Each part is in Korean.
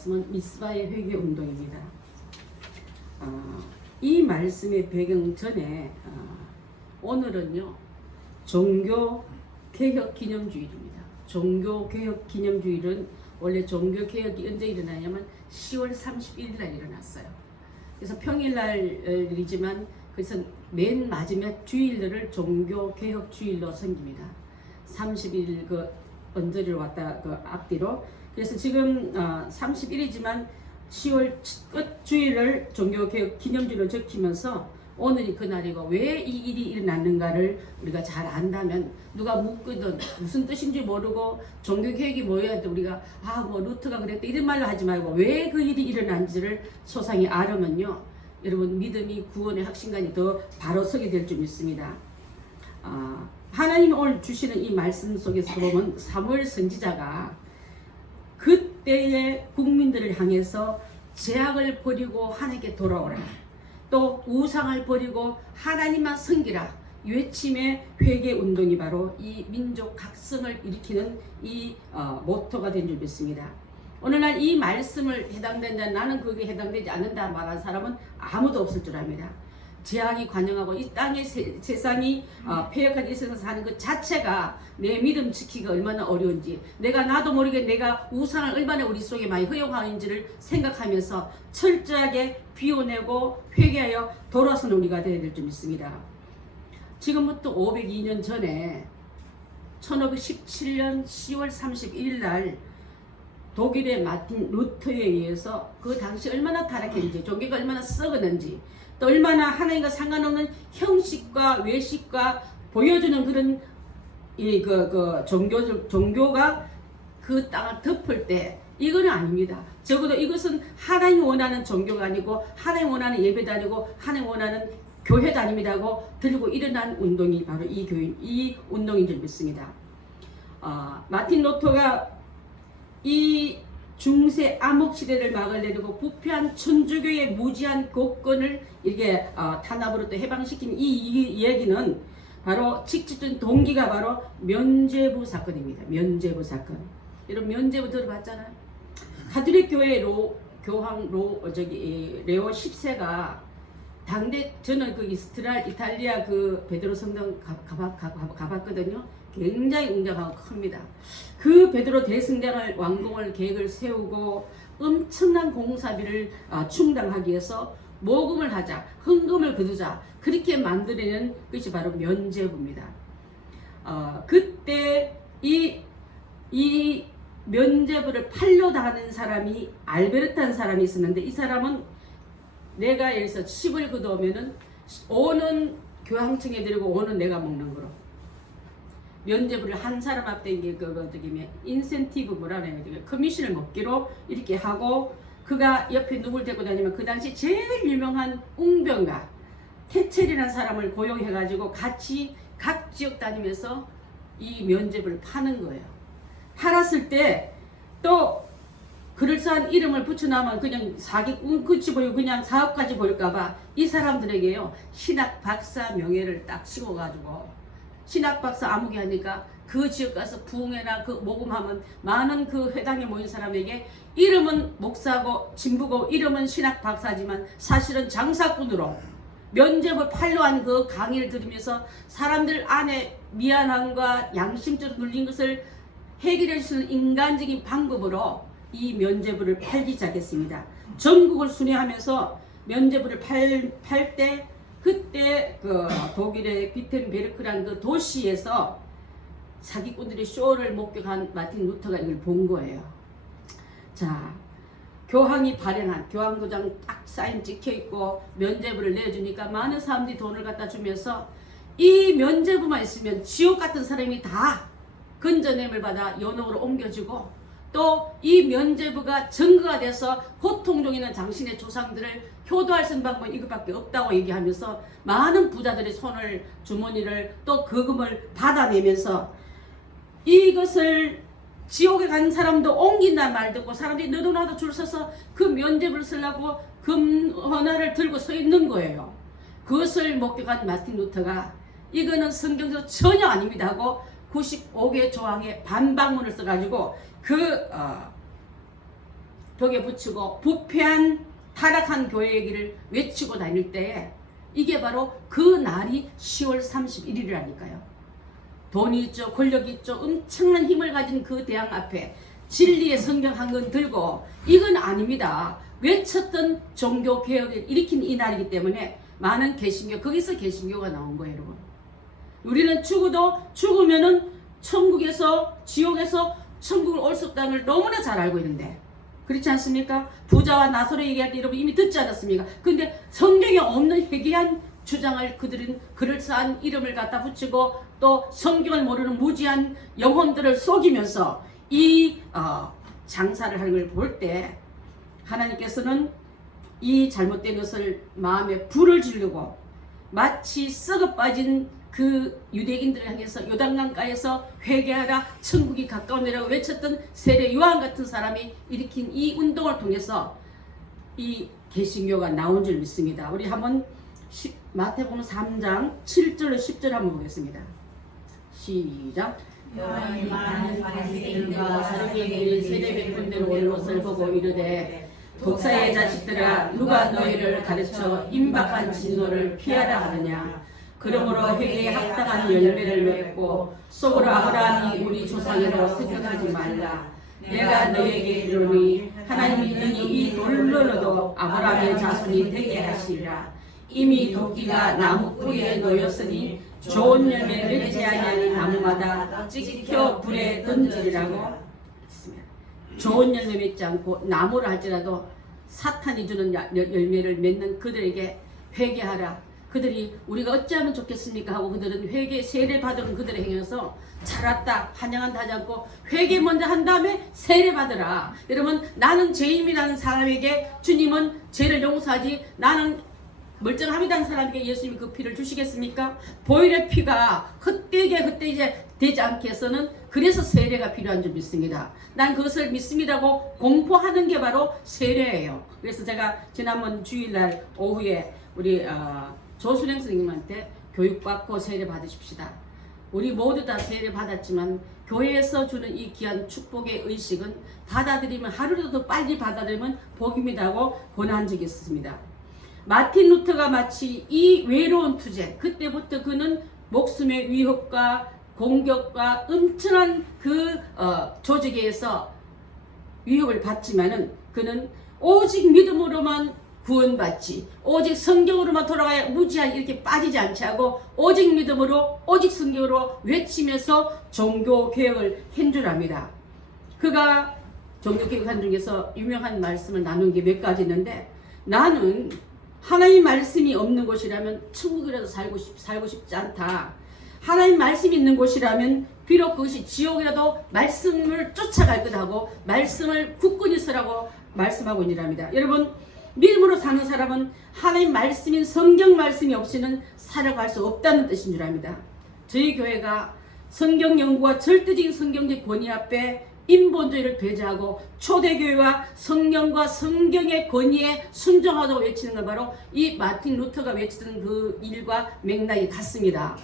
말씀은 미스바의 회개 운동입니다. 이 말씀의 배경 전에 오늘은요 종교 개혁 기념주일입니다. 종교 개혁 기념주일은 원래 종교 개혁이 언제 일어나냐면 10월 31일 날 일어났어요. 그래서 평일날이지만 그래서 맨 마지막 주일을 종교 개혁 주일로 섬깁니다. 30일 그 언저리로 왔다 그 앞뒤로. 그래서 지금 30일이지만 10월 끝 주일을 종교개혁 기념주로 적히면서 오늘이 그날이고 왜 이 일이 일어났는가를 우리가 잘 안다면 누가 묻거든 무슨 뜻인지 모르고 종교개혁이 뭐야 우리가 뭐 루터가 그랬다 이런 말로 하지 말고 왜 그 일이 일어난지를 소상히 알으면요 여러분 믿음이 구원의 확신관이 더 바로 서게 될 줄 믿습니다. 하나님이 오늘 주시는 이 말씀 속에서 보면 사무엘 선지자가 그때의 국민들을 향해서 죄악을 버리고 하나님께 돌아오라. 또 우상을 버리고 하나님만 섬기라. 외침의 회개 운동이 바로 이 민족 각성을 일으키는 이 모토가 된 줄 믿습니다. 오늘날 이 말씀을 해당된다 나는 그게 해당되지 않는다 말한 사람은 아무도 없을 줄 압니다. 죄악이 관영하고 이 땅의 세상이 폐역하게 있어서 사는 것 자체가 내 믿음 지키기가 얼마나 어려운지 내가 나도 모르게 내가 우상을 얼마나 우리 속에 많이 허용하는지를 생각하면서 철저하게 비워내고 회개하여 돌아서는 우리가 되어야 될 줄 믿습니다. 지금부터 502년 전에 1517년 10월 31일 날 독일의 마틴 루터에 의해서 그 당시 얼마나 타락했는지 종교가 얼마나 썩었는지 또 얼마나 하나님과 상관없는 형식과 외식과 보여주는 그런 종교가 그 땅을 덮을 때 이거는 아닙니다. 적어도 이것은 하나님 원하는 종교가 아니고 하나님 원하는 예배도 아니고 하나님 원하는 교회도 아닙니다고 들고 일어난 운동이 바로 이 운동인 줄 믿습니다. 마틴 루터가 이 중세 암흑 시대를 막으려고 부패한 천주교의 무지한 교권을 이렇게 탄압으로 또 해방시킨 이 이야기는 바로 직접적인 동기가 바로 면죄부 사건입니다. 면죄부 사건. 여러분 면죄부 들어봤잖아요. 가톨릭 교회 교황 레오 10세가 당대 저는 그 이탈리아 그 베드로 성당 가봤거든요. 굉장히 웅장하고 큽니다. 그 베드로 대성당을 완공할 계획을 세우고 엄청난 공사비를 충당하기 위해서 모금을 하자, 헌금을 거두자 그렇게 만들어낸 것이 바로 면죄부입니다. 그때 이 면죄부를 팔로 당하는 사람이 알베르타는 사람이 있었는데 이 사람은 내가 여기서 10을 거두면은 오는 교황청에 드리고 오는 내가 먹는 거로. 면죄부를 한 사람 앞에 이게 인센티브 뭐라 그래야 돼 커미션을 먹기로 이렇게 하고 그가 옆에 누굴 데리고 다니면 그 당시 제일 유명한 웅병가 테첼이라는 사람을 고용해가지고 같이 각 지역 다니면서 이 면죄부를 파는 거예요. 팔았을 때 또 그럴싸한 이름을 붙여놓으면 그냥 사기 끝이 보이고 그냥 사업까지 보일까봐 이 사람들에게요 신학 박사 명예를 딱 씌워가지고 신학 박사 아무개 하니까 그 지역 가서 부흥회나 그 모금하면 많은 그 회당에 모인 사람에게 이름은 목사고 진부고 이름은 신학 박사지만 사실은 장사꾼으로 면죄부 팔로 한 그 강의를 들으면서 사람들 안에 미안함과 양심적으로 눌린 것을 해결할 수 있는 인간적인 방법으로 이 면죄부를 팔기 시작했습니다. 전국을 순회하면서 면죄부를 팔 때 그때 그 독일의 비텐베르크라는 그 도시에서 사기꾼들이 쇼를 목격한 마틴 루터가 이걸 본 거예요. 자, 교황이 발행한 교황도장 딱 사인 찍혀 있고 면죄부를 내주니까 많은 사람들이 돈을 갖다 주면서 이 면죄부만 있으면 지옥 같은 사람이 다 건져냄을 받아 연옥으로 옮겨지고 또 이 면죄부가 증거가 돼서 고통 중에 있는 당신의 조상들을 효도할 수 있는 방법은 이것밖에 없다고 얘기하면서 많은 부자들의 손을 주머니를 또 거금을 받아내면서 이것을 지옥에 간 사람도 옮긴단 말 듣고 사람들이 너도 나도 줄 서서 그 면죄부를 쓰려고 금 헌화를 들고 서 있는 거예요. 그것을 목격한 마틴 루터가 이거는 성경에서 전혀 아닙니다 하고 95개 조항의 반박문을 써가지고 그 벽에 붙이고 부패한 타락한 교회 얘기를 외치고 다닐 때에 이게 바로 그 날이 10월 31일이라니까요. 돈이 있죠, 권력이 있죠, 엄청난 힘을 가진 그 대왕 앞에 진리의 성경 한 권 들고 이건 아닙니다. 외쳤던 종교 개혁을 일으킨 이 날이기 때문에 많은 개신교, 거기서 개신교가 나온 거예요, 여러분. 우리는 죽으면은 천국에서 지옥에서 천국을 올 수 없다는 걸 너무나 잘 알고 있는데 그렇지 않습니까? 부자와 나사로 얘기할 때 여러분 이미 듣지 않았습니까? 근데 성경에 없는 회개한 주장을 그들은 그럴싸한 이름을 갖다 붙이고 또 성경을 모르는 무지한 영혼들을 속이면서 이 장사를 하는 걸 볼 때 하나님께서는 이 잘못된 것을 마음에 불을 지르고 마치 썩어 빠진 그 유대인들을 향해서 요단강가에서 회개하라 천국이 가까우니라고 외쳤던 세례 요한 같은 사람이 일으킨 이 운동을 통해서 이 개신교가 나온 줄 믿습니다. 우리 한번 마태복음 3장 7절로 10절 한번 보겠습니다. 시작. 요한이 많은 바리새인과 사두개인들이 세례베푼대로 온 것을 보고 이르되 독사의 자식들아 누가 너희를 가르쳐 임박한 진노를 피하라 하느냐. 그러므로 회개에 합당한 열매를 맺고 속으로 아브라함이 우리 조상이라고 생각하지 말라. 내가 너에게 이르노니 하나님이 능히 이 돌로라도 아브라함의 자손이 되게 하시리라. 이미 도끼가 나무 뿌리에 놓였으니 좋은 열매 맺지 아니하는 나무마다 찍혀 불에 던지리라고 했습니다. 좋은 열매 맺지 않고 나무를 할지라도 사탄이 주는 열매를 맺는 그들에게 회개하라. 그들이 우리가 어찌하면 좋겠습니까 하고 그들은 회개 세례 받은 그들의 행해서 잘왔다 환영한다 하지 않고 회개 먼저 한 다음에 세례 받으라. 여러분 나는 죄인이라는 사람에게 주님은 죄를 용서하지 나는 멀쩡합니다는 사람에게 예수님이 그 피를 주시겠습니까? 보혈의 피가 헛되게 그때 이제 되지 않게 해서는 그래서 세례가 필요한 줄 믿습니다. 난 그것을 믿습니다고 공포하는 게 바로 세례예요. 그래서 제가 지난번 주일날 오후에 우리 조수령 선생님한테 교육받고 세례 받으십시다. 우리 모두 다 세례 받았지만 교회에서 주는 이 귀한 축복의 의식은 받아들이면 하루라도 더 빨리 받아들이면 복입니다 하고 권한 적이 있습니다. 마틴 루터가 마치 이 외로운 투쟁 그때부터 그는 목숨의 위협과 공격과 엄청난 그 조직에 의해서 위협을 받지만은 그는 오직 믿음으로만 구원받지 오직 성경으로만 돌아가야 무지하게 이렇게 빠지지 않지 하고 오직 믿음으로 오직 성경으로 외치면서 종교개혁을 한 줄 압니다. 그가 종교개혁한 중에서 유명한 말씀을 나눈 게 몇 가지 있는데 나는 하나님 말씀이 없는 곳이라면 천국이라도 살고 싶지 않다. 하나님 말씀이 있는 곳이라면 비록 그것이 지옥이라도 말씀을 쫓아갈 것하고 말씀을 굳건히 서라고 말씀하고 있느랍니다. 여러분 믿음으로 사는 사람은 하나님 말씀인 성경 말씀이 없이는 살아갈 수 없다는 뜻인 줄 압니다. 저희 교회가 성경 연구와 절대적인 성경적 권위 앞에 인본주의를 배제하고 초대교회와 성경과 성경의 권위에 순종하다고 외치는 건 바로 이 마틴 루터가 외치던 그 일과 맥락이 같습니다.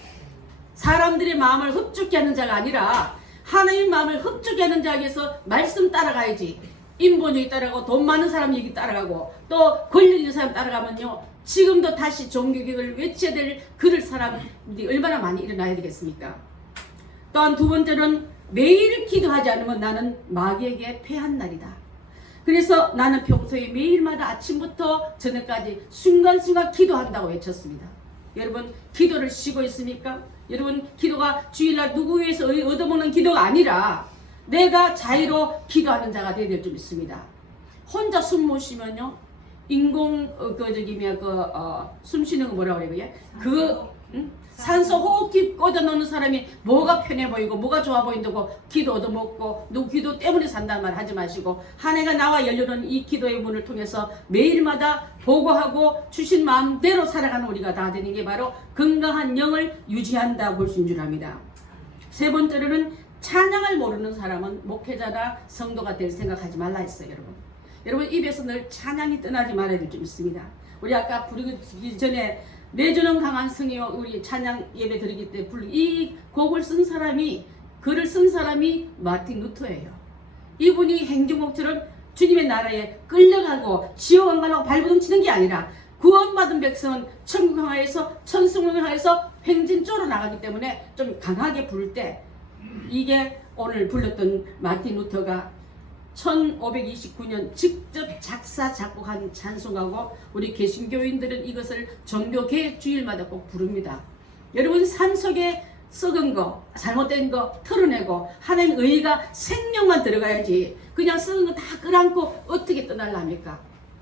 사람들의 마음을 흡족해 하는 자가 아니라 하나님 마음을 흡족해 하는 자에게서 말씀 따라가야지. 인본주의 따라가고 돈 많은 사람 얘기 따라가고 또 권력 있는 사람 따라가면요 지금도 다시 종교개혁을 외쳐야 될 그럴 사람들이 얼마나 많이 일어나야 되겠습니까? 또한 두 번째는 매일 기도하지 않으면 나는 마귀에게 패한 날이다. 그래서 나는 평소에 매일마다 아침부터 저녁까지 순간순간 기도한다고 외쳤습니다. 여러분 기도를 쉬고 있습니까? 여러분 기도가 주일날 누구 위해서 얻어먹는 기도가 아니라 내가 자유로 기도하는 자가 되어야 될 줄 믿습니다. 혼자 숨 못 쉬면요 인공 숨 쉬는 거 뭐라고 그래요? 산소 호흡기 꽂아 놓는 사람이 뭐가 편해 보이고 뭐가 좋아 보인다고 기도 얻어먹고 누구 기도 때문에 산다는 말 하지 마시고 한 해가 나와 열려놓은 이 기도의 문을 통해서 매일마다 보고하고 주신 마음대로 살아가는 우리가 다 되는 게 바로 건강한 영을 유지한다고 볼 수 있는 줄 압니다. 세 번째로는 찬양을 모르는 사람은 목회자나 성도가 될 생각하지 말라 했어요. 여러분 입에서 늘 찬양이 떠나지 말아야 될 줄 믿습니다. 우리 아까 부르기 전에 내주는 강한 성의와 우리 찬양 예배 드리기 때 부르기 이 곡을 쓴 사람이 글을 쓴 사람이 마틴 루터예요. 이분이 행정곡처럼 주님의 나라에 끌려가고 지옥 안 가려고 발버둥 치는 게 아니라 구원받은 백성은 천국 향하여서 천성을 향하여서 행진조로 나가기 때문에 좀 강하게 부를 때 이게 오늘 불렀던 마틴 루터가 1529년 직접 작사 작곡한 찬송하고 우리 개신교인들은 이것을 종교개혁 주일마다 꼭 부릅니다. 여러분 삶 속에 썩은 거 잘못된 거 털어내고 하나님 의가 생명만 들어가야지 그냥 썩은 거 다 끌어안고 어떻게 떠날랍니까?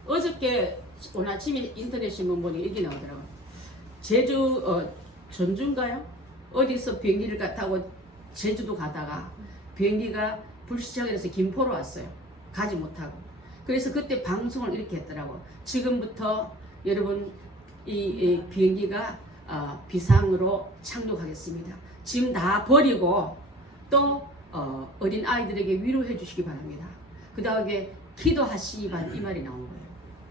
어저께 오늘 아침에 인터넷 신문 보니 이게 나오더라고요. 제주 전주인가요? 어디서 비행기를 타고 제주도 가다가 비행기가 불시착해서 김포로 왔어요. 가지 못하고. 그래서 그때 방송을 이렇게 했더라고. 지금부터 여러분 이 비행기가 비상으로 착륙하겠습니다. 짐 다 버리고 또 어린 아이들에게 위로해 주시기 바랍니다. 그 다음에 기도하시반 이 말이 나온 거예요.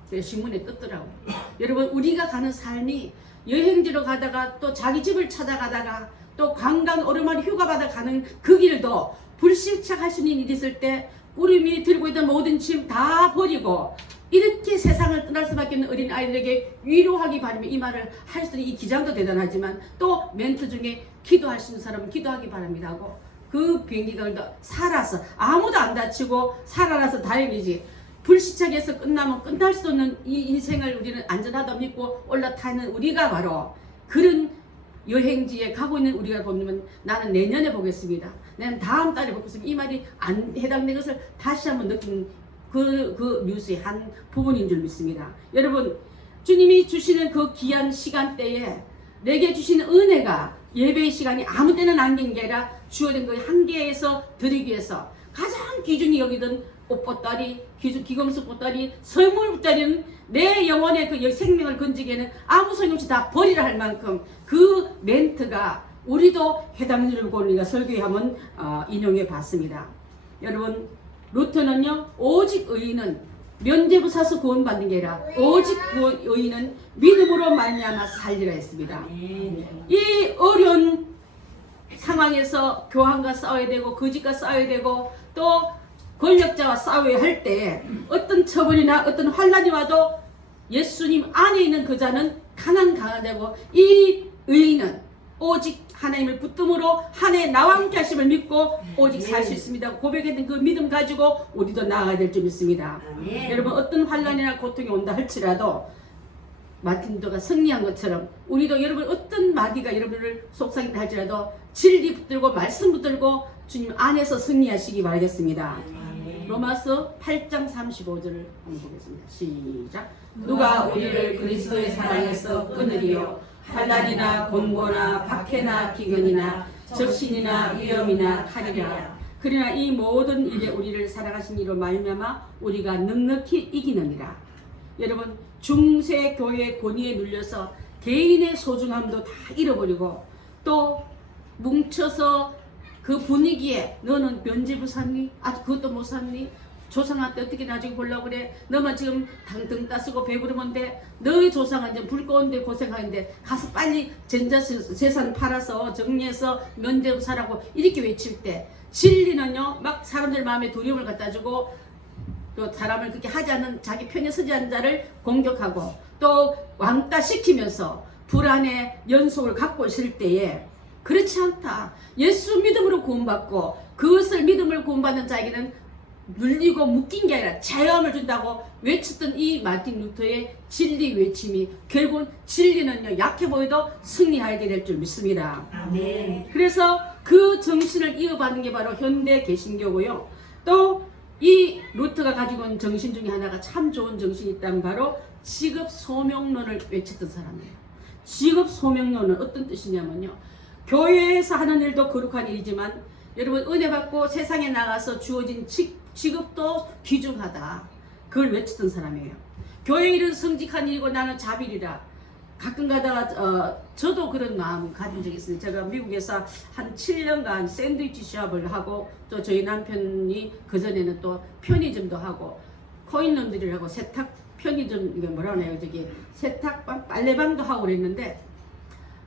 그래서 신문에 떴더라고요. 여러분 우리가 가는 삶이 여행지로 가다가 또 자기 집을 찾아가다가 또 관광 오랜만에 휴가 받아 가는 그 길도 불시착할 수 있는 일이 있을 때 우리 들고 있던 모든 짐 다 버리고 이렇게 세상을 떠날 수밖에 없는 어린 아이들에게 위로하기 바라며 이 말을 할 수 있는 이 기장도 대단하지만 또 멘트 중에 기도할 수 있는 사람은 기도하기 바랍니다 하고 그 비행기가 살아서 아무도 안 다치고 살아나서 다행이지 불시착해서 끝나면 끝날 수 없는 이 인생을 우리는 안전하다 믿고 올라타는 우리가 바로 그런 여행지에 가고 있는 우리가 보면 나는 내년에 보겠습니다. 나는 다음 달에 보겠습니다. 이 말이 안 해당된 것을 다시 한번 느낀 그 뉴스의 한 부분인 줄 믿습니다. 여러분 주님이 주시는 그 귀한 시간대에 내게 주시는 은혜가 예배의 시간이 아무 때나 남긴 게 아니라 주어진 그 한계에서 드리기 위해서 가장 귀중히 여기던 옷보따리, 기금속 보따리, 선물 보따리는 내 영혼의 그 생명을 건지기에는 아무 소용없이 다 버리라 할 만큼 그 멘트가 우리도 해당되는 걸 우리가 설교에 한번 인용해 봤습니다. 여러분 루터는요 오직 의인은 면죄부 사서 구원받는 게 아니라 오직 의인은 믿음으로 말미암아 살리라 했습니다. 이 어려운 상황에서 교황과 싸워야 되고 거짓과 싸워야 되고 또 권력자와 싸워야 할 때 어떤 처벌이나 어떤 환란이 와도 예수님 안에 있는 그 자는 강하되고 이 의인은 오직 하나님을 붙듦으로 한 해 나와 함께 하심을 믿고 오직 살 수 있습니다. 고백했던 그 믿음 가지고 우리도 나아가야 될 줄 믿습니다. 여러분 어떤 환란이나 고통이 온다 할지라도 마틴 루터가 승리한 것처럼 우리도 여러분 어떤 마귀가 여러분을 속삭인다 할지라도 진리 붙들고 말씀 붙들고 주님 안에서 승리하시기 바라겠습니다. 로마서 8장 35절을 한번 보겠습니다. 시작. 누가 우리를 그리스도의 사랑에서 끊으리요 환난이나 곤고나 박해나 기근이나 적신이나 위험이나 칼이라. 그러나 이 모든 일에 우리를 사랑하신 이로 말미암아 우리가 넉넉히 이기느니라. 여러분 중세 교회의 권위에 눌려서 개인의 소중함도 다 잃어버리고 또 뭉쳐서 그 분위기에 너는 면죄부 샀니? 아직 그것도 못 샀니? 조상한테 어떻게 나중에 보려고 그래? 너만 지금 당등 따쓰고 배부르면 돼? 너의 조상은 이제 불꺼운데 고생하는데 가서 빨리 재산 팔아서 정리해서 면죄부 사라고 이렇게 외칠 때 진리는요 막 사람들 마음에 두려움을 갖다 주고 또 사람을 그렇게 하지 않는 자기 편에 서지 않는 자를 공격하고 또 왕따 시키면서 불안의 연속을 갖고 있을 때에 그렇지 않다. 예수 믿음으로 구원받고 그것을 믿음을 구원받는 자에게는 눌리고 묶인 게 아니라 자유함을 준다고 외쳤던 이 마틴 루터의 진리 외침이 결국은 진리는요 약해 보여도 승리하게 될 줄 믿습니다. 아멘. 그래서 그 정신을 이어받는 게 바로 현대 개신교고요. 또 이 루터가 가지고 있는 정신 중에 하나가 참 좋은 정신이 있다면 바로 직업 소명론을 외쳤던 사람이에요. 직업 소명론은 어떤 뜻이냐면요. 교회에서 하는 일도 거룩한 일이지만 여러분 은혜 받고 세상에 나가서 주어진 직업도 귀중하다. 그걸 외쳤던 사람이에요. 교회 일은 성직한 일이고 나는 자비리라. 가끔 가다가 저도 그런 마음 가진 적이 있어요. 제가 미국에서 한 7년간 샌드위치 샵을 하고 또 저희 남편이 그전에는 또 편의점도 하고 코인런드리를 하고 세탁 편의점 이게 뭐라 하나요? 저기 세탁방 빨래방도 하고 그랬는데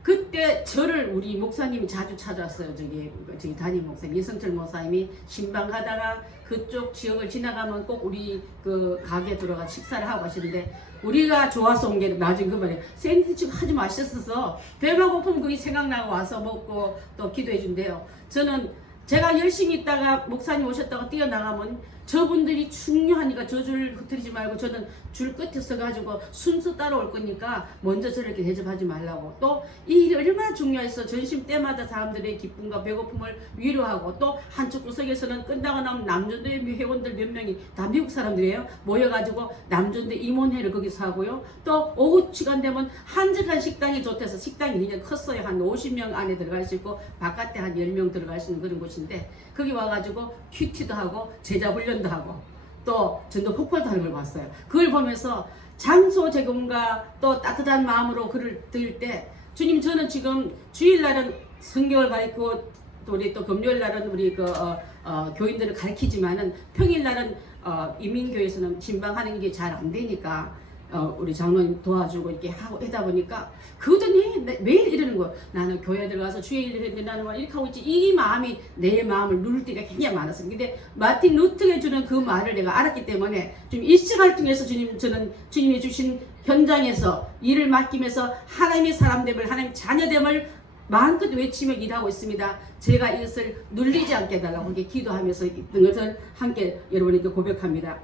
그때 그때 저를 우리 목사님이 자주 찾아왔어요. 저기 담임 목사님 이성철 목사님이 신방하다가 그쪽 지역을 지나가면 꼭 우리 그 가게 들어가 식사를 하고 가시는데 우리가 좋아서 온 게 나중에 그 말이에요. 샌드위치 하지 마셨어서 배가 고프면 그게 생각나고 와서 먹고 또 기도해 준대요. 저는 제가 열심히 있다가 목사님 오셨다가 뛰어나가면 저분들이 중요하니까 저 줄 흐트리지 말고 저는 줄 끝에 서가지고 순서 따라올 거니까 먼저 저렇게 대접하지 말라고. 또 이 일이 얼마나 중요해서 전심 때마다 사람들의 기쁨과 배고픔을 위로하고 또 한쪽 구석에서는 끝나고 나면 남존대 회원들 몇 명이 다 미국 사람들이에요. 모여가지고 남존대 임원회를 거기서 하고요. 또 오후 시간 되면 한적한 식당이 좋대서 식당이 굉장히 컸어요. 한 50명 안에 들어갈 수 있고 바깥에 한 10명 들어갈 수 있는 그런 곳인데 거기 와가지고 큐티도 하고 제자 훈련도 하고 또 전도 폭발도 하는 걸 봤어요. 그걸 보면서 장소 제공과 또 따뜻한 마음으로 글을 드릴 때 주님 저는 지금 주일날은 성경을 가르치고 또 우리 또 금요일날은 우리 교인들을 가르치지만은 평일날은 이민교에서는 신방하는 게 잘 안 되니까 우리 장로님 도와주고 이렇게 하다 보니까 그러더니 매일 이러는 거예요. 나는 교회 들어가서 주의 일을 했는데 나는 막 이렇게 하고 있지. 이 마음이 내 마음을 누를 때가 굉장히 많았어요. 근데 마틴 루터가 주는 그 말을 내가 알았기 때문에 좀 이 시간을 통해서 저는 주님이 주신 현장에서 일을 맡기면서 하나님의 사람됨을 하나님 자녀됨을 마음껏 외치며 일하고 있습니다. 제가 이것을 눌리지 않게 해달라고 이렇게 기도하면서 있던 것을 함께 여러분에게 고백합니다.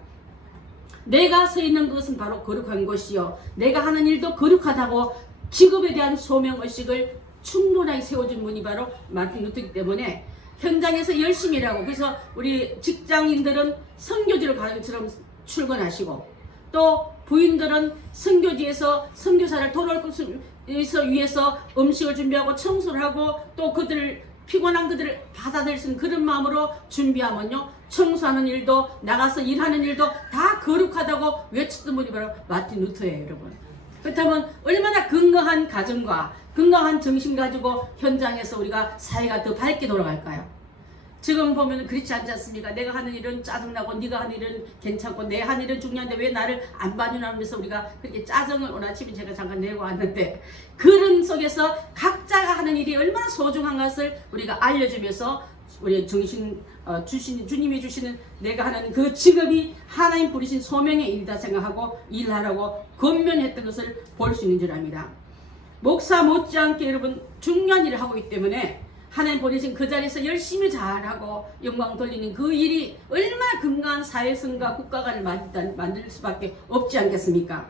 내가 서 있는 것은 바로 거룩한 것이요 내가 하는 일도 거룩하다고 직업에 대한 소명의식을 충분하게 세워준 분이 바로 마틴 루터이기 때문에 현장에서 열심히 일하고 그래서 우리 직장인들은 선교지를 가는 것처럼 출근하시고 또 부인들은 선교지에서 선교사를 돌아올 것을 위해서 음식을 준비하고 청소를 하고 또 피곤한 그들을 받아들일 수 있는 그런 마음으로 준비하면요 청소하는 일도 나가서 일하는 일도 다 거룩하다고 외쳤던 분이 바로 마틴 루터예요. 여러분 그렇다면 얼마나 건강한 가정과 건강한 정신 가지고 현장에서 우리가 사회가 더 밝게 돌아갈까요? 지금 보면 그렇지 않지 않습니까? 내가 하는 일은 짜증나고 네가 하는 일은 괜찮고 내 하는 일은 중요한데 왜 나를 안 봐주나 하면서 우리가 그렇게 짜증을 오늘 아침에 제가 잠깐 내고 왔는데 그런 속에서 각자가 하는 일이 얼마나 소중한 것을 우리가 알려주면서 우리 주님이 주시는 내가 하는 그 직업이 하나님 부르신 소명의 일이다 생각하고 일하라고 권면했던 것을 볼 수 있는 줄 압니다. 목사 못지않게 여러분 중요한 일을 하고 있기 때문에 하나님 보내신 그 자리에서 열심히 잘하고 영광 돌리는 그 일이 얼마나 건강한 사회성과 국가관을 만들 수밖에 없지 않겠습니까?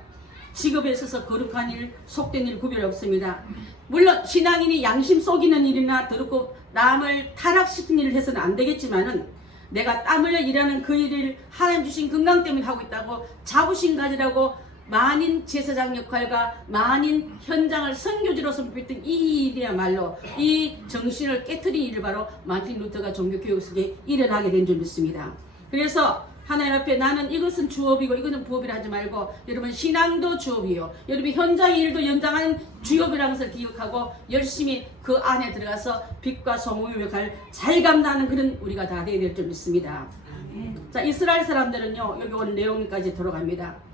직업에 있어서 거룩한 일, 속된 일 구별 없습니다. 물론 신앙인이 양심 속이는 일이나 더럽고 남을 타락시키는 일을 해서는 안 되겠지만은 내가 땀 흘려 일하는 그 일을 하나님 주신 건강 때문에 하고 있다고 자부심 가지라고 만인 제사장 역할과 만인 현장을 선교지로서 부했던 이 일이야말로 이 정신을 깨트린 일을 바로 마틴 루터가 종교교육 속에 일어나게 된 줄 믿습니다. 그래서 하나님 앞에 나는 이것은 주업이고 이거는 부업이라 하지 말고 여러분 신앙도 주업이요 여러분 현장의 일도 연장하는 주업이라는 것을 기억하고 열심히 그 안에 들어가서 빛과 소금의 역할을 잘 감당하는 그런 우리가 다 되어야 될 줄 믿습니다. 자 이스라엘 사람들은요 여기 오늘 내용까지 돌아갑니다.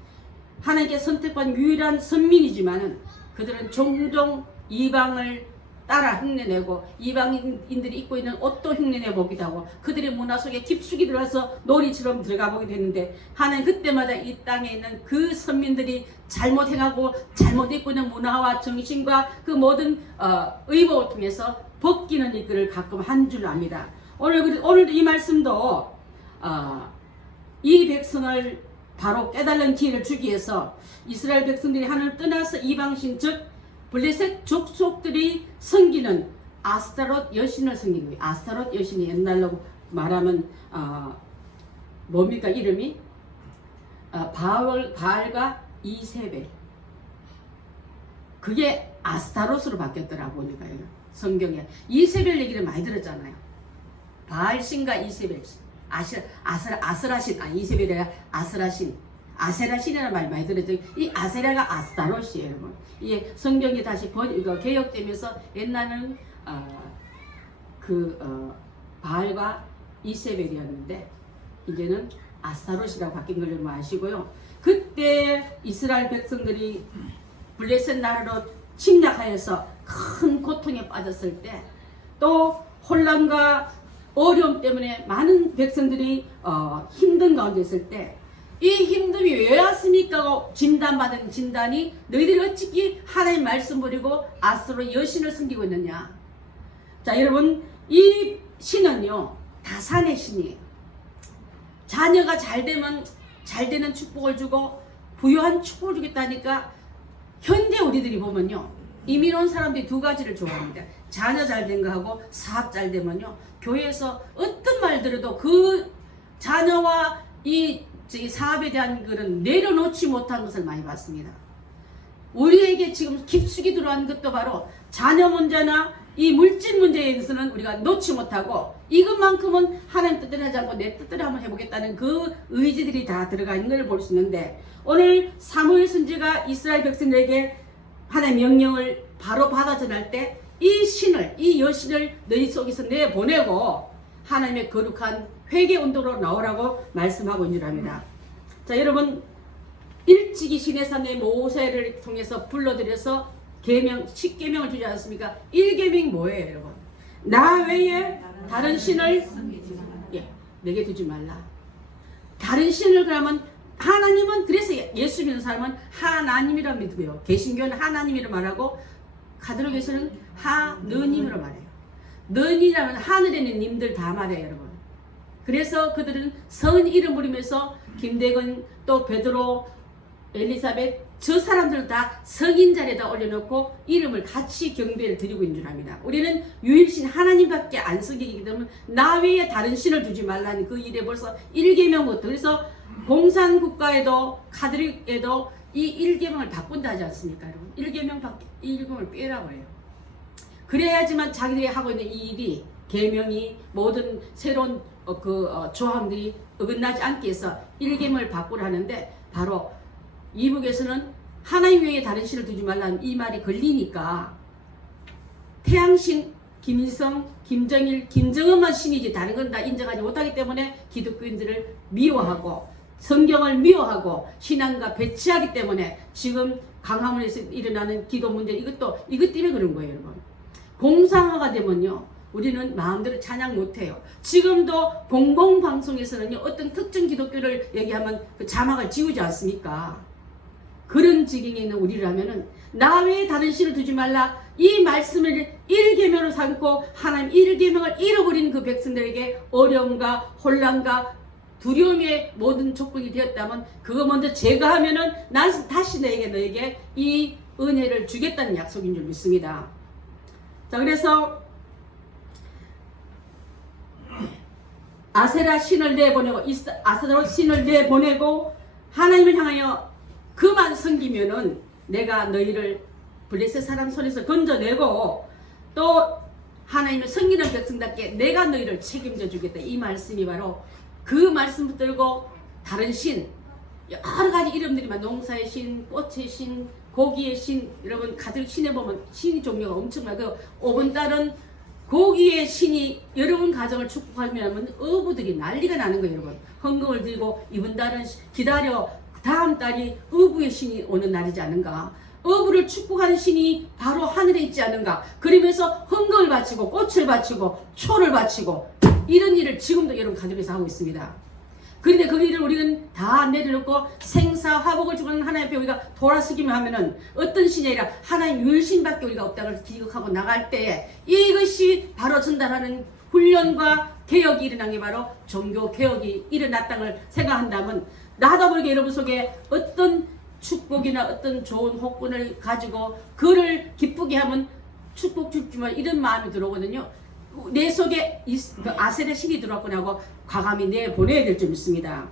하나님께 선택받은 유일한 선민이지만은 그들은 종종 이방을 따라 흉내내고 이방인들이 입고 있는 옷도 흉내내 보기도 하고 그들의 문화 속에 깊숙이 들어가서 놀이처럼 들어가 보게 되는데 하나님 그때마다 이 땅에 있는 그 선민들이 잘못 행하고 잘못 입고 있는 문화와 정신과 그 모든 의복을 통해서 벗기는 일들을 가끔 한 줄 압니다. 오늘도 이 말씀도 이 백성을 바로 깨달은 기회를 주기 위해서 이스라엘 백성들이 하나님을 떠나서 이방신 즉 블레셋 족속들이 섬기는 아스타롯 여신을 섬기는 거예요. 아스타롯 여신이 옛날로 말하면 뭡니까 이름이? 바알과 이세벨 그게 아스타롯으로 바뀌었더라 보니까요. 성경에 이세벨 얘기를 많이 들었잖아요. 바알신과 이세벨신 아스라신 이세벨이 아니라 아세라신이라는 말 많이 들었죠. 이 아세라가 아스타롯이에요, 여러분. 이게 성경이 다시 개혁되면서 옛날에는 바알과 이세벨이었는데 이제는 아스타롯이라고 바뀐 걸 여러분 아시고요. 그때 이스라엘 백성들이 블레셋 나라로 침략하여서 큰 고통에 빠졌을 때, 또 혼란과 어려움 때문에 많은 백성들이 힘든 가운데 있을 때, 이 힘듦이 왜 왔습니까? 하고 진단받은 진단이 너희들이 어찌 하나님 말씀 버리고 아스로 여신을 섬기고 있느냐. 자, 여러분, 이 신은요 다산의 신이에요. 자녀가 잘 되면 잘 되는 축복을 주고 부유한 축복을 주겠다니까, 현재 우리들이 보면요 이민 온 사람들이 두 가지를 좋아합니다. 자녀 잘 된 거하고 사업 잘 되면요 교회에서 어떤 말 들어도 그 자녀와 이 사업에 대한 그런 내려놓지 못한 것을 많이 봤습니다. 우리에게 지금 깊숙이 들어간 것도 바로 자녀 문제나 이 물질 문제에 대해서는 우리가 놓지 못하고, 이것만큼은 하나님 뜻대로 하지 않고 내 뜻대로 한번 해보겠다는 그 의지들이 다 들어가 있는 걸 볼 수 있는데, 오늘 사무엘 선지가 이스라엘 백성들에게 하나님의 명령을 바로 받아 전할 때 이 신을, 이 여신을 너희 속에서 내보내고 하나님의 거룩한 회개 운동으로 나오라고 말씀하고 있는 줄 압니다. 자, 여러분, 일찍이 시내산의 모세를 통해서 불러들여서 계명, 10계명을 주지 않습니까? 1계명이 뭐예요, 여러분? 나 외에 다른 신을 내게 두지 말라. 다른 신을, 그러면 하나님은, 그래서 예수 믿는 사람은 하나님이라 믿고요. 개신교는 하나님이라 말하고 가톨릭에서는 하느님으로 말해요. 너니라면 하늘에 있는 님들 다 말해요, 여러분. 그래서 그들은 성 이름 부르면서 김대건, 또 베드로, 엘리사벳, 저 사람들 다 성인 자리에다 올려놓고 이름을 같이 경배를 드리고 있는 줄 압니다. 우리는 유일신 하나님밖에 안 섬기기 때문에 나 외에 다른 신을 두지 말라는 그 일에 벌써 1계명부터, 그래서 공산국가에도 가톨릭에도 이 1계명을 바꾼다 하지 않습니까, 여러분? 1계명을 빼라고 해요. 그래야지만 자기들이 하고 있는 이 일이, 계명이, 모든 새로운 조항들이 어긋나지 않게 해서 1계명을 바꾸라 하는데, 바로 이북에서는 하나님 외에 다른 신을 두지 말라는 이 말이 걸리니까 태양신, 김일성, 김정일, 김정은만 신이지 다른 건 다 인정하지 못하기 때문에 기독교인들을 미워하고 성경을 미워하고 신앙과 배치하기 때문에 지금 강화문에서 일어나는 기도 문제, 이것 때문에 그런 거예요, 여러분. 공상화가 되면요 우리는 마음대로 찬양 못해요. 지금도 공공방송에서는요 어떤 특정 기독교를 얘기하면 그 자막을 지우지 않습니까? 그런 지경에 있는 우리라면은 나 외에 다른 신을 두지 말라, 이 말씀을 1계명으로 삼고 하나님 1계명을 잃어버린 그 백성들에게 어려움과 혼란과 두려움의 모든 조건이 되었다면 그거 먼저 제거하면은 난 다시 너에게 이 은혜를 주겠다는 약속인 줄 믿습니다. 자, 그래서 아세라 신을 내보내고 아세라 신을 내보내고 하나님을 향하여 그만 섬기면은 내가 너희를 블레셋 사람 손에서 건져내고 또 하나님을 섬기는 백성답게 내가 너희를 책임져 주겠다. 이 말씀이 바로 그 말씀 붙들고 다른 신, 여러 가지 이름들이만, 농사의 신, 꽃의 신, 고기의 신, 여러분 가톨릭 신에 보면 신이 종류가 엄청 많아요. 5번 달은 고기의 신이 여러분 가정을 축복하면 어부들이 난리가 나는 거예요, 여러분. 헌금을 드리고 이번 달은 기다려, 다음 달이 어부의 신이 오는 날이지 않은가. 어부를 축복하는 신이 바로 하늘에 있지 않은가. 그러면서 헌금을 바치고 꽃을 바치고 초를 바치고 이런 일을 지금도 여러분 가족에서 하고 있습니다. 그런데 그 일을 우리는 다 내려놓고 생사화복을 주는 하나님 앞에 우리가 돌아서기만 하면은 어떤 신이 아니라 하나님 유일신밖에 우리가 없다고 기억하고 나갈 때 이것이 바로 전달하는 훈련과 개혁이 일어난 게 바로 종교 개혁이 일어났다는 걸 생각한다면 나도 모르게 여러분 속에 어떤 축복이나 어떤 좋은 혹분을 가지고 그를 기쁘게 하면 축복 줄지만 이런 마음이 들어오거든요. 내 속에 그 아세라 신이 들어왔구나 하고 과감히 내보내야 될 줄 믿습니다.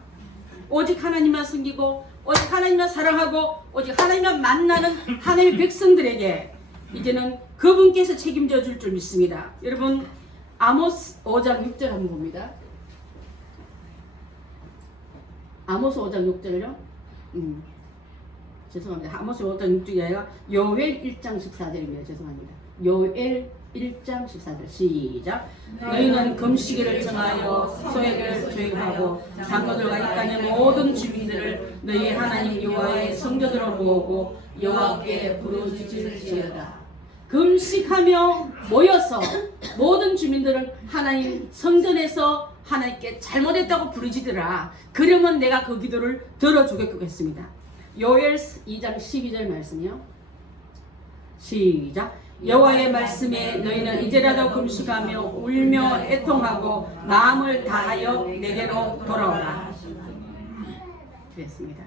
오직 하나님만 섬기고 오직 하나님만 사랑하고 오직 하나님만 만나는 하나님의 백성들에게 이제는 그분께서 책임져 줄 줄 믿습니다. 여러분 아모스 5장 6절 한번 봅니다. 아모스 5장 6절요? 죄송합니다. 아모스 5장 6절이 아니라 요엘 1장 14절입니다. 죄송합니다. 요엘 1장 14절 시작. 너희는 금식일을 정하여 소액을 조획하고 장로들과 이 땅의 모든 주민들을 너희 하나님 여호와의 성전으로 모으고 여호와께 부르짖을지어다. 금식하며 모여서 모든 주민들은 하나님 성전에서 하나님께 잘못했다고 부르짖으라. 그러면 내가 그 기도를 들어주겠습니다. 요엘 2장 12절 말씀이요. 시작. 여호와의 말씀에 너희는 이제라도 금식하며 울며 애통하고 마음을 다하여 내게로 돌아오라. 그랬습니다.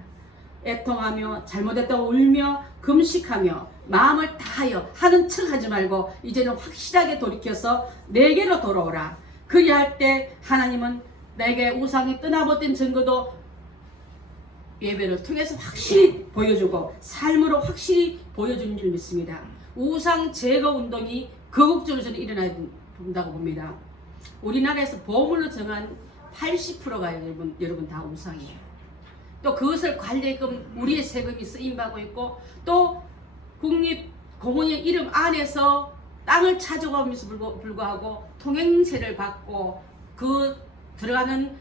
애통하며 잘못했다고 울며 금식하며 마음을 다하여 하는 척 하지 말고 이제는 확실하게 돌이켜서 내게로 돌아오라. 그리할 때 하나님은 내게 우상이 떠나버린 증거도 예배를 통해서 확실히 보여주고 삶으로 확실히 보여주는 줄 믿습니다. 우상 제거 운동이 거국적으로 저는 일어나야 된다고 봅니다. 우리나라에서 보물로 정한 80%가 여러분 다 우상이에요. 또 그것을 관리금 우리의 세금이 쓰임받고 있고 또 국립공원의 이름 안에서 땅을 찾아가면서 불구하고 통행세를 받고 그 들어가는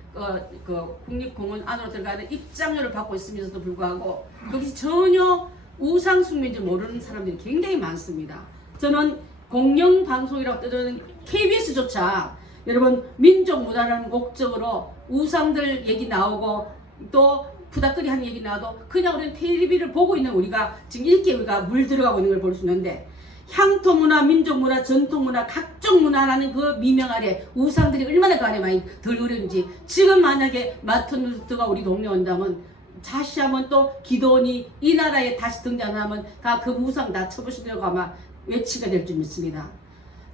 그 국립공원 안으로 들어가는 입장료를 받고 있으면서도 불구하고 거기서 전혀 우상 숭배인지 모르는 사람들이 굉장히 많습니다. 저는 공영방송이라고 떠드는 KBS조차 여러분 민족 문화라는 목적으로 우상들 얘기 나오고 또 부닥거리 하는 얘기 나와도 그냥 우리는 텔레비를 보고 있는 우리가 지금 이렇게 우리가 물들어가고 있는 걸 볼 수 있는데 향토 문화, 민족 문화, 전통 문화, 각종 문화라는 그 미명 아래 우상들이 얼마나 그 안에 많이 덜그는지 지금 만약에 마틴 루터가 우리 동네 온다면 다시 한번 또 기도원이 이 나라에 다시 등장하면 다 그 우상 다 쳐부시려고 아마 외치가 될 줄 믿습니다.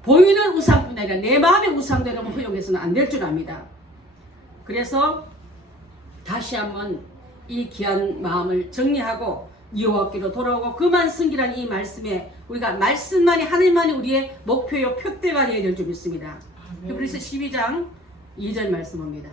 보이는 우상뿐 아니라 내 마음의 우상대로 허용해서는 안 될 줄 압니다. 그래서 다시 한번 이 귀한 마음을 정리하고 여호와께로 돌아오고 그만 승기라는 이 말씀에 우리가 말씀만이 하나님만이 우리의 목표요 표대가 되어야 될 줄 믿습니다. 히브리서 12장 2절 말씀 봅니다.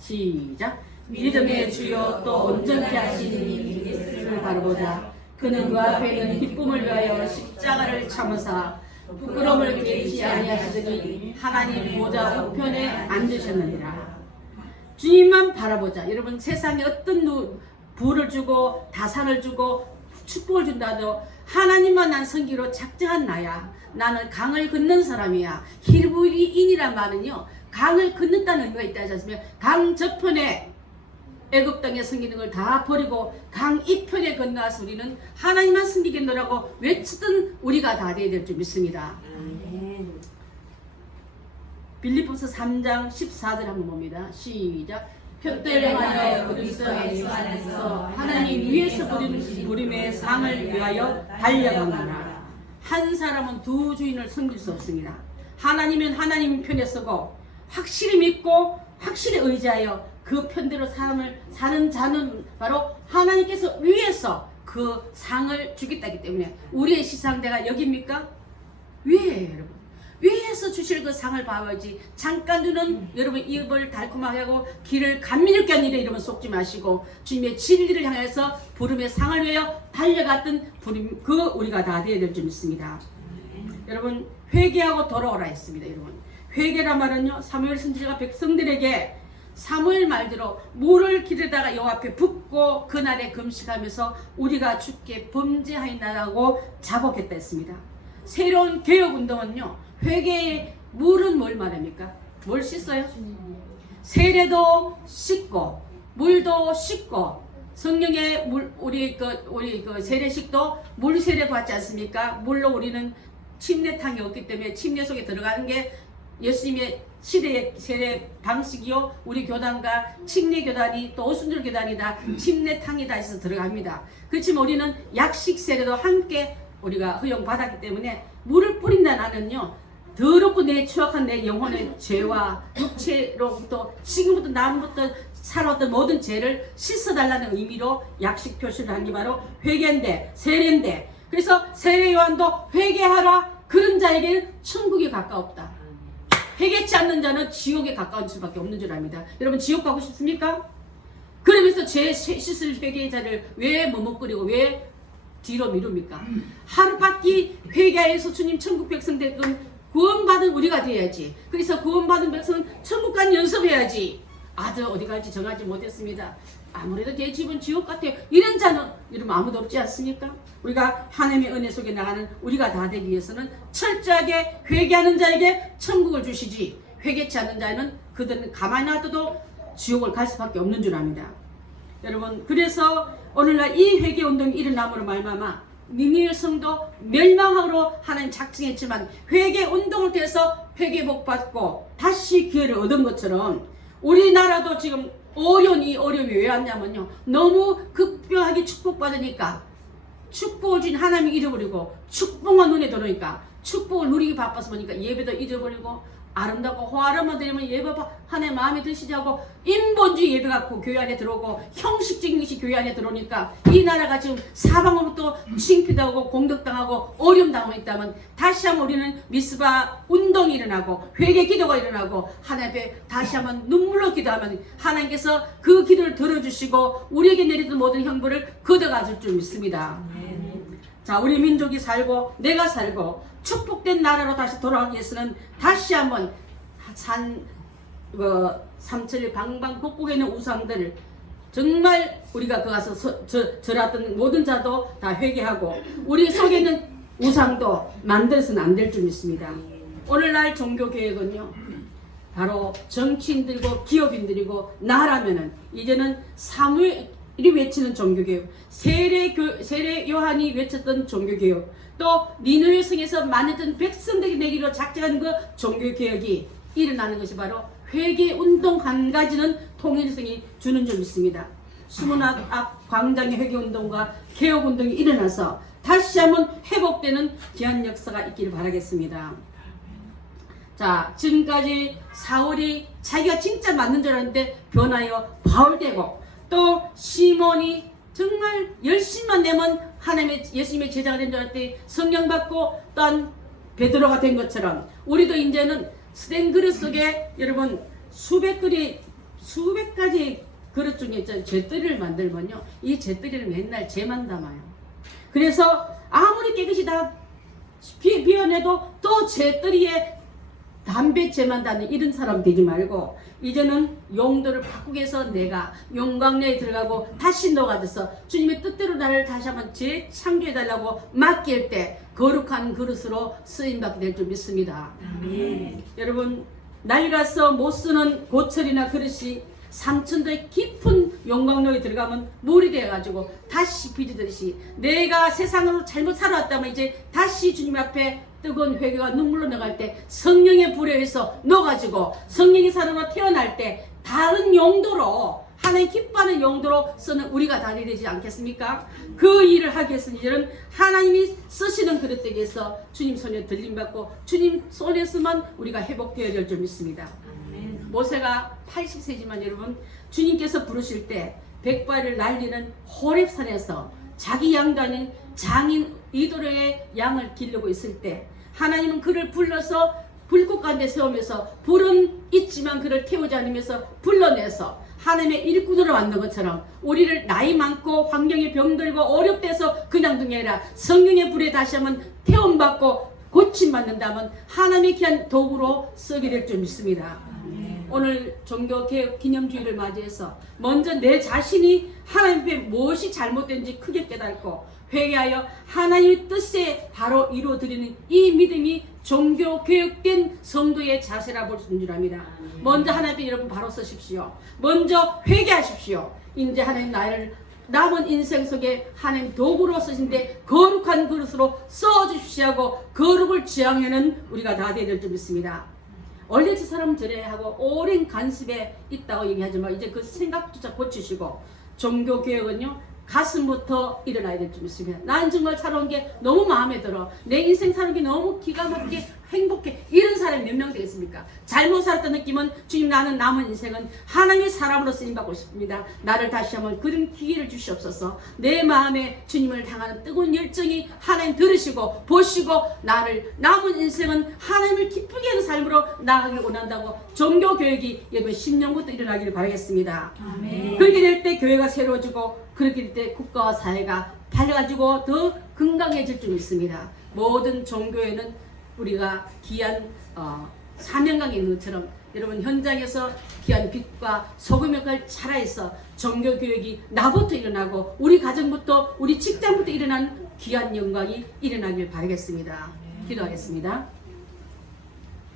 시작. 믿음의 주요 또 온전케 하시니 예수를 바라보자. 그는 그 앞에 있는 기쁨을 위하여 십자가를 참으사 부끄러움을 개의치 아니하시더니 하나님 보좌 우편에 앉으셨느니라. 주님만 바라보자. 여러분 세상에 어떤 부를 주고 다산을 주고 축복을 준다도 하나님만 난 성기로 작정한 나야. 나는 강을 걷는 사람이야. 히브리인이란 말은요 강을 건넜다는 의미가 있다 하지 않습니까? 강 저편에 애굽 땅에 섬기는 걸 다 버리고 강 이편에 건너와서 우리는 하나님만 섬기겠노라고 외치던 우리가 다 되어야 될 줄 믿습니다. 빌립보서 3장 14절 한번 봅니다. 시작. 편대를 하여 그리스도 예수 안에서 하나님 위에서 부림의 상을 위하여 달려가노라. 한 사람은 두 주인을 섬길 수 없습니다. 하나님은 하나님 편에 서고 확실히 믿고 확실히 의지하여 그 편대로 삶을 사는 자는 바로 하나님께서 위에서 그 상을 주겠다기 때문에 우리의 시상대가 여기입니까? 위에요 여러분. 위에서 주실 그 상을 봐야지 잠깐 두는 여러분 입을 달콤하게 하고 길을 감미롭게 하는 일에 이러면 속지 마시고 주님의 진리를 향해서 부름의 상을 위하여 달려갔던 부름 그 우리가 다 되어야 될 줄 믿습니다. 여러분 회개하고 돌아오라 했습니다. 여러분 회개란 말은요 사무엘 선지자가 백성들에게 사무엘 말대로 물을 길에다가 여호와 앞에 붓고 그날에 금식하면서 우리가 주께 범죄하였나라고 자복했다 했습니다. 새로운 개혁운동은요 회개의 물은 뭘 말합니까? 뭘 씻어요? 세례도 씻고 물도 씻고 성령의 물 우리 그 세례식도 물 세례 받지 않습니까? 물로 우리는 침례탕이 없기 때문에 침례 속에 들어가는 게 예수님의 시대의 세례 방식이요 우리 교단과 침례교단이 또 오순절 교단이 다 침례탕이 다 있어서 들어갑니다. 그렇지만 우리는 약식 세례도 함께 우리가 허용받았기 때문에 물을 뿌린다 나는요 더럽고 내 추악한 내 영혼의 죄와 육체로부터 지금부터 남부터 살아왔던 모든 죄를 씻어달라는 의미로 약식 표시를 한 게 바로 회개인데 세례인데 그래서 세례 요한도 회개하라 그런 자에게는 천국이 가까웠다. 회개치 않는 자는 지옥에 가까운 수밖에 없는 줄 압니다. 여러분 지옥 가고 싶습니까? 그러면서 죄 씻을 회개의 자를 왜 머뭇거리고 왜 뒤로 미룹니까? 하루밖에 회개해서 주님 천국 백성 되금 구원받은 우리가 돼야지. 그래서 구원받은 백성은 천국 간 연습해야지. 아들 어디 갈지 정하지 못했습니다. 아무래도 제 집은 지옥 같아요. 이런 자는 이러면 아무도 없지 않습니까? 우리가 하나님의 은혜 속에 나가는 우리가 다 되기 위해서는 철저하게 회개하는 자에게 천국을 주시지, 회개치 않는 자는 그들은 가만히 놔둬도 지옥을 갈 수밖에 없는 줄 압니다. 여러분, 그래서 오늘날 이 회개 운동이 일어남으로 말미암아 니느웨 성도 멸망하러 하나님 작정했지만 회개 운동을 통해서 회개복 받고 다시 기회를 얻은 것처럼 우리나라도 지금 어려움이 왜 왔냐면요, 너무 급격하게 축복받으니까 축복을 준 하나님을 잃어버리고 축복만 눈에 들어오니까 축복을 누리기 바빠서 보니까 예배도 잊어버리고 아름답고 화려만 드리면 예배 하나님 마음에 드시지 않고 인본주의 예배 갖고 교회 안에 들어오고 형식적인 것이 교회 안에 들어오니까 이 나라가 지금 사방으로부터 징피당하고 공격당하고 어려움 당하고 있다면 다시 한번 우리는 미스바 운동이 일어나고 회개 기도가 일어나고 하나님 앞에 다시 한번 눈물로 기도하면 하나님께서 그 기도를 들어주시고 우리에게 내리던 모든 형벌을 걷어가줄 줄 믿습니다. 자, 우리 민족이 살고 내가 살고 축복된 나라로 다시 돌아가기 위해서는 다시 한번 삼천리 방방곡곡에 있는 우상들을 정말 우리가 그 가서 절하던 모든 자도 다 회개하고 우리 속에 있는 우상도 만들어서는 안 될 줄 믿습니다. 오늘날 종교개혁은요, 바로 정치인들이고 기업인들이고 나라면은 이제는 사무엘이 외치는 종교개혁, 세례 요한이 외쳤던 종교개혁, 또 니느웨 성에서 많은 백성들이 내기로 작정한 그 종교개혁이 일어나는 것이 바로 회개운동 한 가지는 통일성이 주는 줄 믿습니다. 수문 앞 광장의 회개운동과 개혁운동이 일어나서 다시 한번 회복되는 귀한 역사가 있기를 바라겠습니다. 자, 지금까지 사울이 자기가 진짜 맞는 줄 알았는데 변하여 바울되고, 또 시몬이 정말 열심만 내면 하나님의 예수님의 제자가 된 줄 알았더니 성령 받고 또한 베드로가 된 것처럼 우리도 이제는 스텐 그릇 속에 여러분 수백 가지 그릇 중에 잿더리를 만들면요, 이 잿더리를 맨날 재만 담아요. 그래서 아무리 깨끗이 다 비워내도 또 잿더리에 담배채만 다는 이런 사람 되지 말고 이제는 용도를 바꾸기 위해서 내가 용광로에 들어가고 다시 녹아져서 주님의 뜻대로 나를 다시 한번 재창조해달라고 맡길 때 거룩한 그릇으로 쓰임받게 될 줄 믿습니다. 여러분, 낡아서 못쓰는 고철이나 그릇이 3,000도의 깊은 용광로에 들어가면 물이 되어가지고 다시 빚어듯이 내가 세상으로 잘못 살아왔다면 이제 다시 주님 앞에 뜨거운 회개가 눈물로 나갈 때 성령의 불에 의해서 녹아지고 성령의 사람으로 태어날 때 다른 용도로 하나님 기뻐하는 용도로 쓰는 우리가 다 되지 않겠습니까? 그 일을 하기 위해서는 이제는 하나님이 쓰시는 그릇되기 위해서 주님 손에 들림받고 주님 손에서만 우리가 회복되어야 될 줄 믿습니다. 모세가 80세지만 여러분, 주님께서 부르실 때 백발을 날리는 호렙산에서 자기 양도 아닌 장인 이도로의 양을 기르고 있을 때 하나님은 그를 불러서 불꽃 가운데 세우면서 불은 있지만 그를 태우지 않으면서 불러내서 하나님의 일꾼으로 만든 것처럼 우리를 나이 많고 환경에 병들고 어렵대서 그냥 둔 게 아니라 성령의 불에 다시 한번 태움받고 고침받는다면 하나님의 귀한 도구로 쓰게 될 줄 믿습니다. 오늘 종교개혁 기념주의를 맞이해서 먼저 내 자신이 하나님 앞에 무엇이 잘못된지 크게 깨닫고 회개하여 하나님의 뜻에 바로 이루어드리는 이 믿음이 종교개혁된 성도의 자세라 볼 수 있는 줄 압니다. 먼저 하나님 앞에 여러분 바로 서십시오. 먼저 회개하십시오. 이제 하나님 나를 남은 인생 속에 하나님 도구로 쓰신데 거룩한 그릇으로 써주십시오 하고 거룩을 지향하는 우리가 다 되어야 될 줄 믿습니다. 원래 저 사람 저래야 하고 오랜 간섭에 있다고 얘기하지만 이제 그 생각조차 고치시고 종교개혁은요 가슴부터 일어나야 될 줄 믿습니다. 난 정말 살아온 게 너무 마음에 들어. 내 인생 사는 게 너무 기가 막히게 행복해. 이런 사람이 몇 명 되겠습니까? 잘못 살았던 느낌은 주님 나는 남은 인생은 하나님의 사람으로 쓰임받고 싶습니다. 나를 다시 한번 그런 기회를 주시옵소서. 내 마음에 주님을 향하는 뜨거운 열정이 하나님 들으시고 보시고 나를 남은 인생은 하나님을 기쁘게 하는 삶으로 나아가길 원한다고 종교교육이 여러분 10년부터 일어나기를 바라겠습니다. 아멘. 그렇게 될 때 교회가 새로워지고 그렇게 될 때 국가와 사회가 밝아지고 더 건강해질 줄 믿습니다. 모든 종교에는 우리가 귀한 사명감이 있는 것처럼 여러분 현장에서 귀한 빛과 소금 역할을 잘해서 종교교육이 나부터 일어나고 우리 가정부터 우리 직장부터 일어나는 귀한 영광이 일어나길 바라겠습니다. 기도하겠습니다.